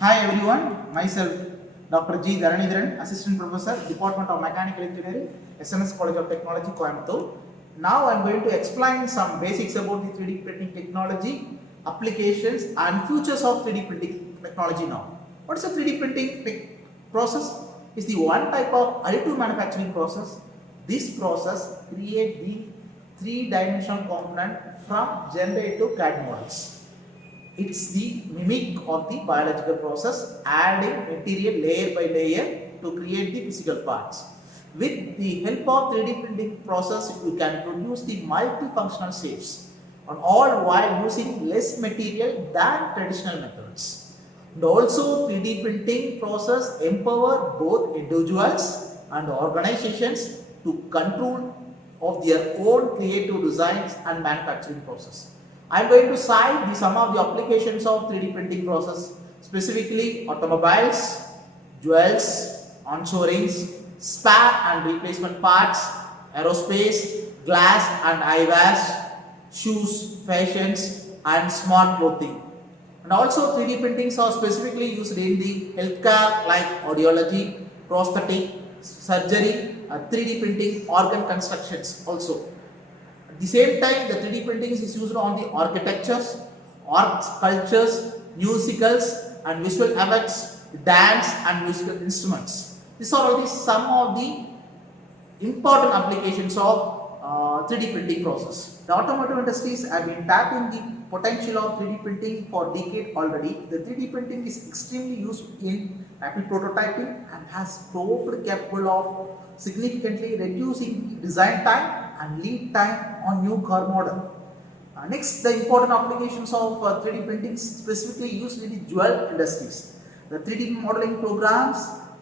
Hi everyone, myself Dr.Tharanitharan, Assistant Professor, Department of Mechanical Engineering, SMS College of Technology, Coimbatore. Now I am going to explain some basics about the 3D printing technology, applications and futures of 3D printing technology now. What is a 3D printing process? It's the one type of additive manufacturing process. This process creates the three-dimensional component from generative CAD models. It's the mimic of the biological process, adding material layer by layer to create the physical parts. With the help of 3D printing process, you can produce the multifunctional shapes, and all while using less material than traditional methods. And also 3D printing process empower both individuals and organizations to control of their own creative designs and manufacturing process. I am going to cite some of the applications of 3D printing process, specifically automobiles, jewels, onshoring, spare and replacement parts, aerospace, glass and eyewear, shoes, fashions and smart clothing. And also 3D printings are specifically used in the healthcare like audiology, prosthetic, surgery, 3D printing, organ constructions also. At the same time, the 3D printing is used on the architectures, art sculptures, musicals and visual effects, dance and musical instruments. These are only some of the important applications of 3D printing process. The automotive industries have been tapping the potential of 3D printing for decades already. The 3D printing is extremely used in rapid prototyping and has proved capable of significantly reducing design time and lead time on new car model. Next, the important applications of 3D printing specifically used in the jewel industries. The 3D modeling programs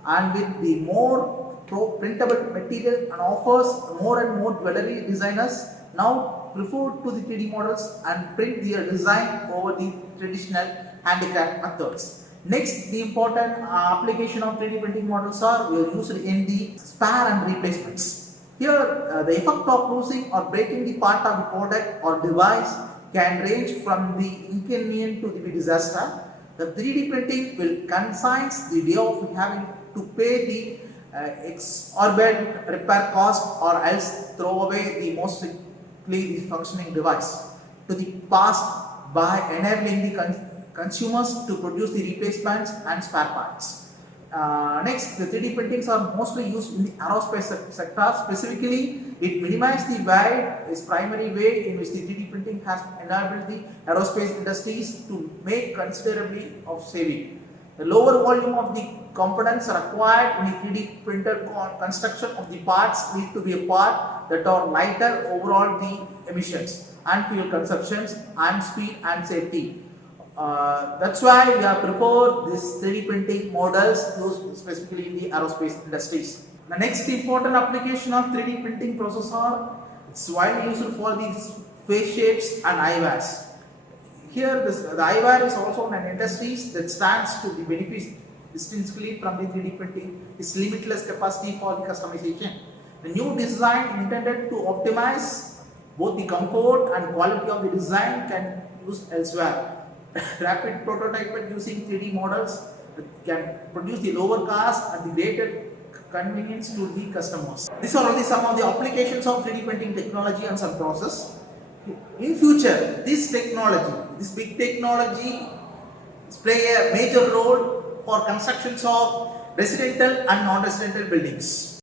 and with the more printable material and offers more and more jewelry designers now prefer to the 3D models and print their design over the traditional handicraft methods. Next, the important application of 3D printing models are used in the spare and replacements. Here, the effect of losing or breaking the part of the product or device can range from the inconvenient to the disaster. The 3D printing will consign the way of having to pay the exorbitant repair cost or else throw away the mostly functioning device to the past by enabling the consumers to produce the replacements and spare parts. Next, the 3D printings are mostly used in the aerospace sector. Specifically, it minimizes the wide is primary way in which the 3D printing has enabled the aerospace industries to make considerably of saving. The lower volume of the components required in the 3D printed construction of the parts need to be a part that are lighter overall the emissions and fuel consumptions and speed and safety. That's why we have preferred this 3D printing models used specifically in the aerospace industries. The next important application of 3D printing process it's widely used for these face shapes and eyewears. Here the eyewear is also an industry that stands to be benefit distinctly from the 3D printing. Its limitless capacity for the customization. The new design intended to optimize both the comfort and quality of the design can use elsewhere. Rapid prototyping using 3D models can produce the lower cost and the greater convenience to the customers. These are only some of the applications of 3D printing technology and some process. In future, this technology, this big technology, play a major role for constructions of residential and non-residential buildings.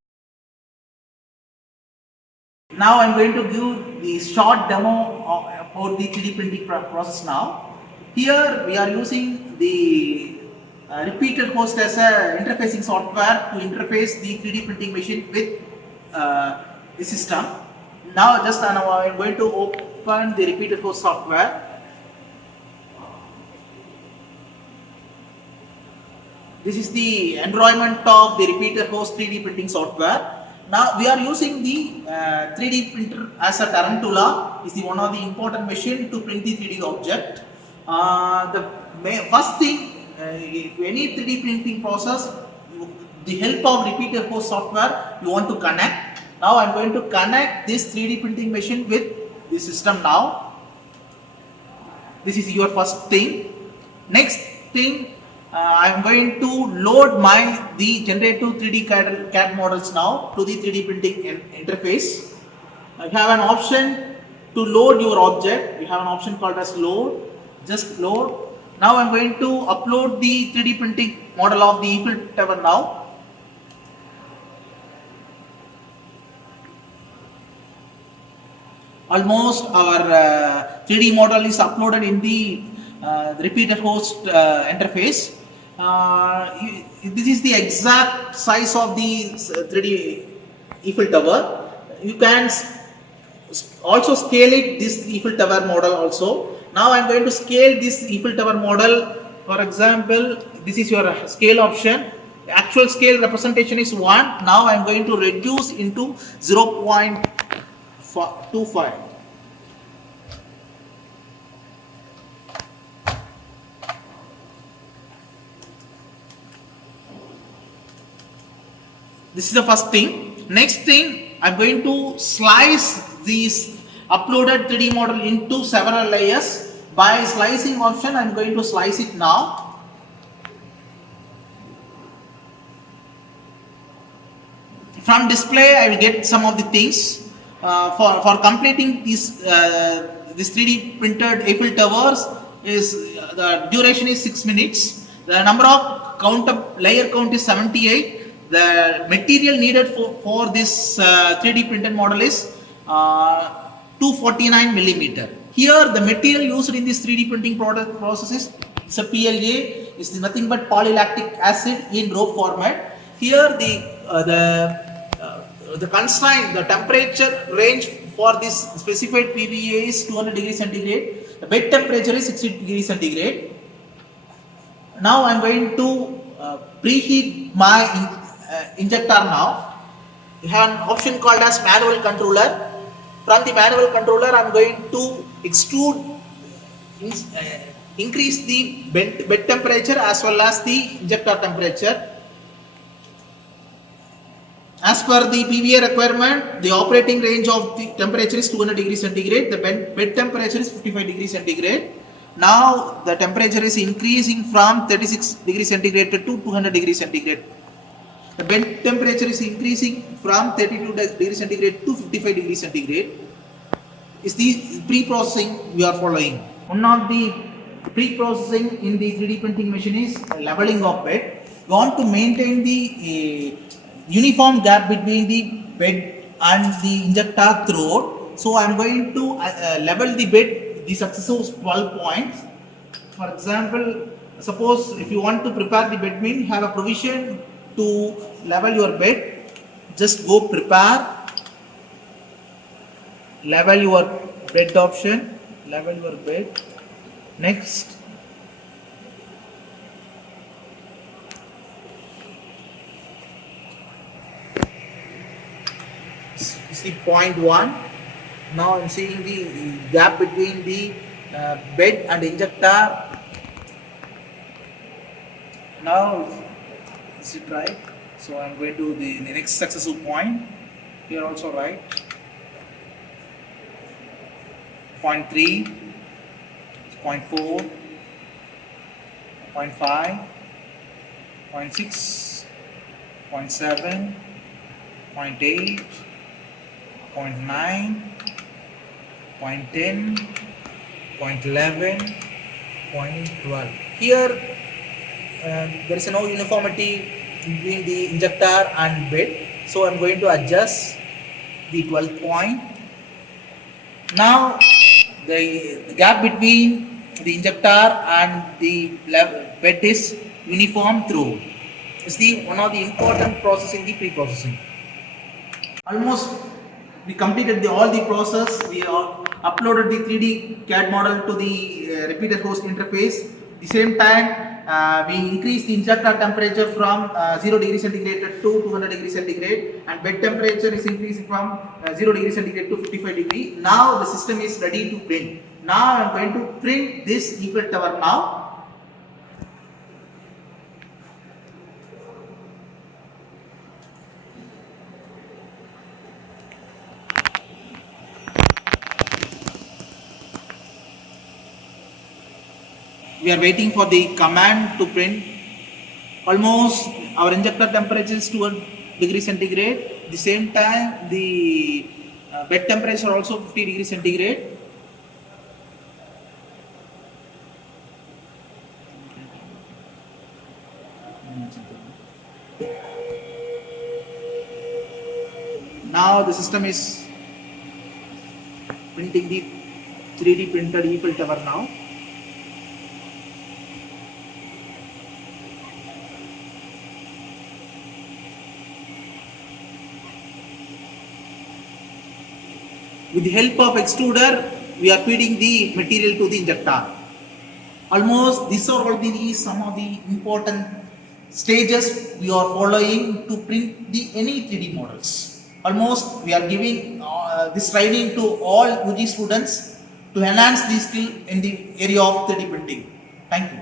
Now I am going to give the short demo about the 3D printing process now. Here we are using the repeated host as a interfacing software to interface the 3D printing machine with the system. Now I am going to open the repeated host software. This is the environment of the repeated host 3D printing software. Now we are using the 3D printer as a tarantula. Is one of the important machine to print the 3D object. The first thing, if any 3D printing process, the help of repeated host software, you want to connect. Now I am going to connect this 3D printing machine with the system now. This is your first thing. Next thing, I am going to load the generative 3D CAD models now to the 3D printing interface. You have an option to load your object. You have an option called as load. Just load. Now I am going to upload the 3D printing model of the Eiffel Tower now. Almost our 3D model is uploaded in the repeated host interface. This is the exact size of the 3D Eiffel Tower. You can also scale it, this Eiffel Tower model also. Now I am going to scale this Eiffel Tower model. For example, this is your scale option. The actual scale representation is 1. Now I am going to reduce into 0.25. This is the first thing. Next thing, I am going to slice this uploaded 3D model into several layers. By slicing option, I am going to slice it now. From display, I will get some of the things. For completing this 3D printed Eiffel Towers, the duration is 6 minutes. The number of layer count is 78. The material needed for this 3D printed model is 249 millimeter. Here the material used in this 3D printing process is a PLA, is nothing but polylactic acid in rope format. Here the constraint, the temperature range for this specified PVA is 200 degrees centigrade. The bed temperature is 60 degrees centigrade. Now I am going to preheat my injector now. You have an option called as manual controller. From the manual controller, I am going to increase the bed temperature as well as the injector temperature. As per the PVA requirement, the operating range of the temperature is 200 degrees centigrade. The bed temperature is 55 degrees centigrade. Now the temperature is increasing from 36 degrees centigrade to 200 degrees centigrade. The bed temperature is increasing from 32 degrees centigrade to 55 degrees centigrade. Is the pre-processing we are following. One of the pre-processing in the 3D printing machine is leveling of bed. We want to maintain the uniform gap between the bed and the injector throat. So I am going to level the bed, the successive 12 points. For example, suppose if you want to prepare the bed mean, have a provision to level your bed. Just go prepare, level your bed option, level your bed. Next, see point 1. Now I am seeing the gap between the bed and injector. Now is it right? So I am going to the next successive point. Here also right. Point 3, point 4, point 5, point 6, point 7, point 8, point 9, point 10, point 11, point 12. Here there is no uniformity between the injector and bed, so I am going to adjust the 12th point. Now the gap between the injector and the bed is uniform through. It's one of the important process in the pre-processing. Almost we completed all the process. We uploaded the 3D CAD model to the repeated host interface. At the same time, we increased the injector temperature from 0 degrees centigrade to 200 degrees centigrade, and bed temperature is increasing from 0 degrees centigrade to 55 degrees. Now the system is ready to print. Now I am going to print this Eiffel Tower now. We are waiting for the command to print. almost our injector temperature is 200 degrees centigrade. At the same time, the bed temperature also 50 degrees centigrade. Now the system is printing the 3D printed Eiffel Tower now. With the help of extruder, we are feeding the material to the injector. Almost these are all some of the important stages we are following to print the any 3D models. Almost we are giving this training to all UG students to enhance the skill in the area of 3D printing. Thank you.